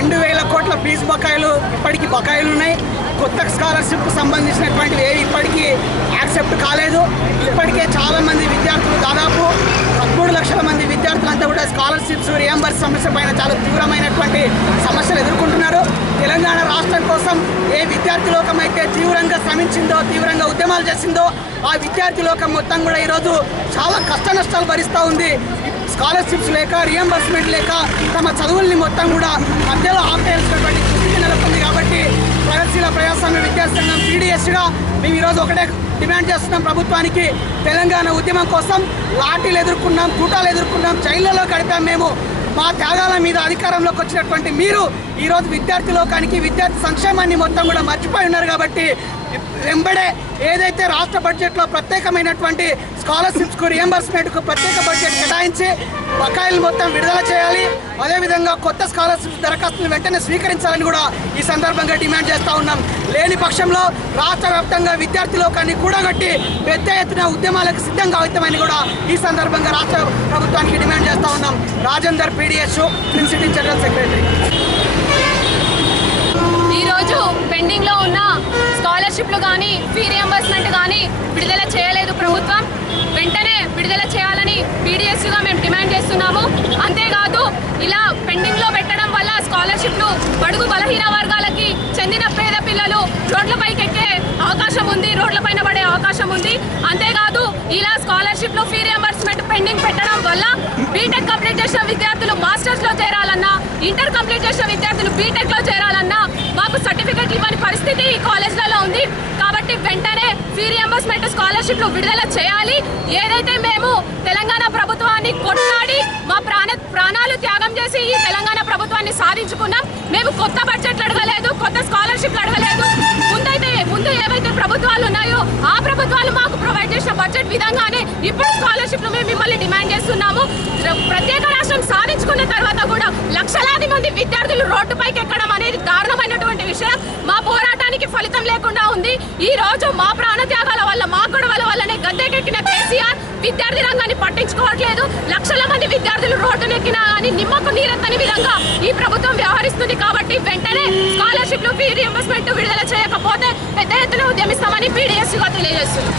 2,000 కోట్ల ఫీజు బకాయిలు ఇప్పటికీ బకాయిలు ఉన్నాయి. కొత్త స్కాలర్షిప్ సంబంధించినటువంటివి ఏవి ఇప్పటికీ యాక్సెప్ట్ కాలేదు. ఇప్పటికే చాలామంది విద్యార్థులు దాదాపు 13 లక్షల మంది విద్యార్థులంతా కూడా స్కాలర్షిప్స్ రియంబర్స్ సమస్య పైన చాలా తీవ్రమైనటువంటి సమస్యలు ఎదుర్కొంటున్నారు. తెలంగాణ రాష్ట్రం కోసం ఏ విద్యార్థి లోకం అయితే తీవ్రంగా శ్రమించిందో, తీవ్రంగా ఉద్యమాలు చేసిందో ఆ విద్యార్థి లోకం మొత్తం కూడా ఈరోజు చాలా కష్ట నష్టాలు భరిస్తూ ఉంది. స్కాలర్షిప్స్ లేక, రియంబర్స్మెంట్ లేక తమ చదువుల్ని మొత్తం కూడా మధ్యలో ఆపేయాల్సినటువంటి స్థితి నెలకొంది. కాబట్టి ప్రగతిశీల ప్రజాస్వామ్య విద్యార్థి సంఘం PDSగా మేము ఈరోజు ఒకటే డిమాండ్ చేస్తున్నాం ప్రభుత్వానికి. తెలంగాణ ఉద్యమం కోసం లాఠీలు ఎదుర్కొన్నాం, తూటాలు ఎదుర్కొన్నాం, జైళ్లలో గడిపాం. మేము మా త్యాగాల మీద అధికారంలోకి వచ్చినటువంటి మీరు ఈరోజు విద్యార్థి లోకానికి, విద్యార్థి సంక్షేమాన్ని మొత్తం కూడా మర్చిపోయి ఉన్నారు. కాబట్టి వెంబడే ఏదైతే రాష్ట్ర బడ్జెట్లో ప్రత్యేకమైనటువంటి స్కాలర్షిప్స్కు, రియంబర్స్మెంట్కు ప్రత్యేక బడ్జెట్ కేటాయించి బకాయిలు మొత్తం విడుదల చేయాలి. అదేవిధంగా కొత్త స్కాలర్షిప్స్ దరఖాస్తులు వెంటనే స్వీకరించాలని కూడా ఈ సందర్భంగా డిమాండ్ చేస్తూ ఉన్నాం. లేని పక్షంలో రాష్ట్ర వ్యాప్తంగా విద్యార్థి లోకాన్ని కూడగట్టి పెద్ద ఎత్తున ఉద్యమాలకు సిద్ధంగా అవుతామని కూడా ఈ సందర్భంగా రాష్ట్ర ప్రభుత్వానికి డిమాండ్ చేస్తూ ఉన్నాం. Rajender, PDS principal general secretary. ఈరోజు పెండింగ్లో ఉన్న స్కాలర్షిప్లు కానీ, ఫీ రియంబర్స్మెంట్ కానీ విడుదల చేయలేదు ప్రభుత్వం. వెంటనే విడుదల చేయాలని PDSగా మేము డిమాండ్ చేస్తున్నాము. అంతేకాదు, ఇలా పెండింగ్లో పెట్టడం వల్ల స్కాలర్షిప్లు బడుగు బలహీన వర్గాలకి చెందిన పేద పిల్లలు రోడ్లపైకి ఎక్కే అవకాశం ఉంది, రోడ్లపైన పడే అవకాశం ఉంది. అంతేకాదు, ఇలా స్కాలర్షిప్లు, ఫీ రియంబర్స్మెంట్ పెండింగ్ పెట్టడం వల్ల బీటెక్ కంప్లీట్ చేసిన విద్యార్థులు మాస్టర్స్లో చేరాలన్నా, ఇంటర్ కంప్లీట్ చేసిన విద్యార్థులు బీటెక్లో చేరాలన్నా మాకు సర్టిఫికెట్లు ఇవ్వని పరిస్థితి ఈ కాలేజ్లలో ఉంది. కాబట్టి వెంటనే ఫీ రియంబర్స్మెంట్, స్కాలర్షిప్లు విడుదల చేయాలి. ఏదైతే మేము తెలంగాణ ప్రభుత్వాన్ని కొట్లాడి మా ప్రాణాలు త్యాగం చేసి ఈ తెలంగాణ ప్రభుత్వాన్ని సాధించుకున్నాం. మేము కొత్త బడ్జెట్లు అడగలేదు, కొత్త స్కాలర్షిప్లు అడగలేదు. ముందు ఏవైతే ప్రభుత్వాలు ఉన్నాయో ఆ ప్రభుత్వాలు మాకు ప్రొవైడ్ చేసిన బడ్జెట్ విధంగానే ఇప్పుడు స్కాలర్షిప్లు మేము మిమ్మల్ని డిమాండ్ చేస్తున్నాము. ప్రత్యేక రాష్ట్రం సాధించుకున్న తర్వాత కూడా లక్షలాది మంది విద్యార్థులు రోడ్డుపైకి ఎక్కడం అనేది దారుణమైనటువంటి విషయం. మా పోరాటానికి ఫలితం లేకుండా ఉంది. ఈ రోజు మా ప్రాణత్యాగాల వల్ల, మా గొడవల వల్లనే గద్దెకెక్కిన కేసీఆర్ విద్యార్థి రంగాన్ని పట్టించుకోవట్లేదు. లక్షల మంది విద్యార్థులు రోడ్డునెక్కినా కానీ నిమ్మకు నీరెత్తని విధంగా ఈ ప్రభుత్వం వ్యవహరిస్తుంది. కాబట్టి వెంటనే స్కాలర్షిప్లు, ఫీ రియంబర్స్మెంట్ విడుదల చేయకపోతే పెద్ద ఎత్తున ఉద్యమిస్తామని PDSగా తెలియజేస్తున్నాం.